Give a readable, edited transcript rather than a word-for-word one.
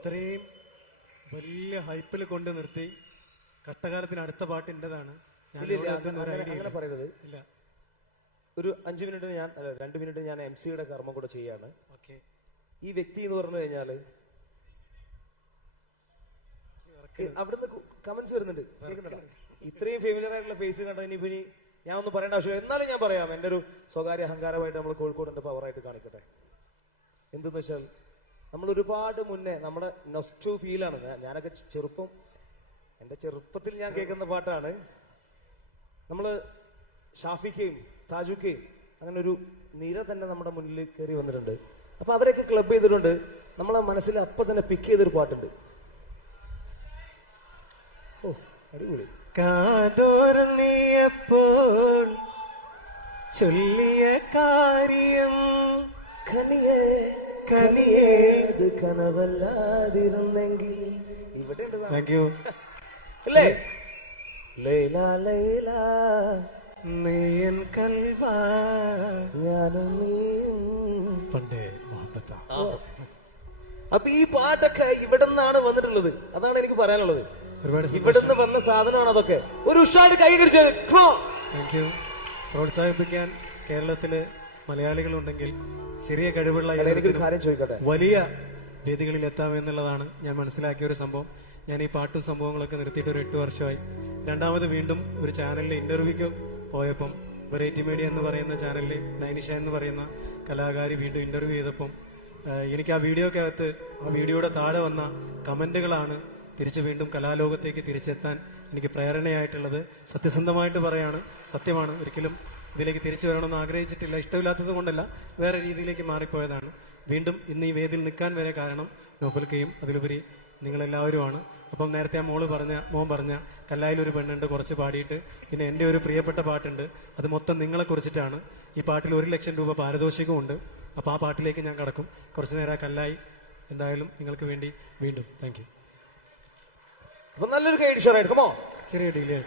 ഇത്രയും വലിയ ഹൈപ്പിൽ കൊണ്ട് നിർത്തി കഷ്ടകാലത്തിന് അടുത്ത പാട്ട് എന്റേതാണ്. അങ്ങനെ പറയരുത്. ഇല്ല, ഒരു 5 മിനിറ്റ് ഞാൻ 2 മിനിറ്റ് ഞാൻ MC-യുടെ കർമ്മം കൂടെ ചെയ്യാണ്. ഓക്കെ. ഈ വ്യക്തി എന്ന് പറഞ്ഞു കഴിഞ്ഞാല് അവിടുന്ന് കമന്റ്സ് വരുന്നുണ്ട്, കേൾക്കുന്നുണ്ടോ? ഇത്രയും ഫെമിലിയർ ആയിട്ടുള്ള ഫേസ് കണ്ട ഇനി ഞാൻ ഒന്നും പറയേണ്ട ആവശ്യമില്ല. എന്നാലും ഞാൻ പറയാം, എന്റെ ഒരു സ്വകാര്യ അഹങ്കാരമായിട്ട് നമ്മൾ കോഴിക്കോടിന്റെ പവറായിട്ട് കാണിക്കട്ടെ. എന്തെന്ന് വെച്ചാൽ നമ്മൾ ഒരുപാട് മുന്നേ നമ്മുടെ നൊസ്റ്റു ഫീലാണ്. ഞാനൊക്കെ എന്റെ ചെറുപ്പത്തിൽ ഞാൻ കേൾക്കുന്ന പാട്ടാണ്. നമ്മള് ഷാഫിക്കയും താജുക്കയും അങ്ങനെ ഒരു നിര തന്നെ നമ്മുടെ മുന്നിൽ കയറി വന്നിട്ടുണ്ട്. അപ്പൊ അവരൊക്കെ ക്ലബ് ചെയ്തിട്ടുണ്ട്. നമ്മളെ മനസ്സിൽ അപ്പൊ തന്നെ പിക്ക് ചെയ്തൊരു പാട്ടുണ്ട്. ഓ, അടിപൊളി. കാതോർന്നിയപ്പോൾ ചൊല്ലിയ കാര്യം കനിയേ കനിയേത് കനവല്ലാതിരുന്നെങ്കിൽ ഇവിടെ അല്ലേ? ലൈല ലൈല നീയൻ കൽവാ ഞാനും നീയും പണ്ടേ മൊഹബത്താ. അപ്പൊ ഈ പാട്ടൊക്കെ ഇവിടെ നിന്നാണ് വന്നിട്ടുള്ളത്. അതാണ് എനിക്ക് പറയാനുള്ളത്. ഇവിടുന്ന് വന്ന സാധനമാണ് അതൊക്കെ. ഒരു ഉഷാട് കൈ കടിച്ചു. Thank you. പ്രോത്സാഹിപ്പിക്കാൻ കേരളത്തില് മലയാളികളുണ്ടെങ്കിൽ ചെറിയ കഴിവുള്ള എനിക്കൊരു കാര്യം ചോദിക്കട്ടെ, വലിയ വേദികളിൽ എത്താമെന്നുള്ളതാണ് ഞാൻ മനസ്സിലാക്കിയ ഒരു സംഭവം. ഞാൻ ഈ പാട്ടും സംഭവങ്ങളൊക്കെ നിർത്തിയിട്ട് ഒരു 8 വർഷമായി. രണ്ടാമത് വീണ്ടും ഒരു ചാനലിൽ ഇന്റർവ്യൂക്ക് പോയപ്പം വെറൈറ്റി മീഡിയ എന്ന് പറയുന്ന ചാനലിൽ നൈനിഷ എന്ന് പറയുന്ന കലാകാരി വീണ്ടും ഇന്റർവ്യൂ ചെയ്തപ്പം എനിക്ക് ആ വീഡിയോയുടെ താഴെ വന്ന കമന്റുകളാണ് തിരിച്ച് വീണ്ടും കലാലോകത്തേക്ക് തിരിച്ചെത്താൻ എനിക്ക് പ്രേരണയായിട്ടുള്ളത്. സത്യസന്ധമായിട്ട് പറയാണ്, സത്യമാണ്. ഒരിക്കലും ഇതിലേക്ക് തിരിച്ചു വരണമെന്ന് ആഗ്രഹിച്ചിട്ടില്ല, ഇഷ്ടമില്ലാത്തത് കൊണ്ടല്ല, വേറെ രീതിയിലേക്ക് മാറിപ്പോയതാണ്. വീണ്ടും ഇന്ന് ഈ വേദിയിൽ നിൽക്കാൻ വരെ കാരണം നോഫൽക്കയും അതിലുപരി നിങ്ങളെല്ലാവരുമാണ്. അപ്പം നേരത്തെ മോൻ പറഞ്ഞ കല്ലായിലൊരു പെണ്ണുണ്ട് കുറച്ച് പാടിയിട്ട്, പിന്നെ എൻ്റെ ഒരു പ്രിയപ്പെട്ട പാട്ടുണ്ട്, അത് മൊത്തം നിങ്ങളെ കുറിച്ചിട്ടാണ്. ഈ പാട്ടിൽ 1 ലക്ഷം രൂപ പാരിതോഷികമുണ്ട്. അപ്പോൾ ആ പാട്ടിലേക്ക് ഞാൻ കടക്കും. കുറച്ചു നേരം കല്ലായി എന്തായാലും നിങ്ങൾക്ക് വേണ്ടി വീണ്ടും താങ്ക് യു. നല്ലൊരു കൈ ചെറിയ ഡീലേ.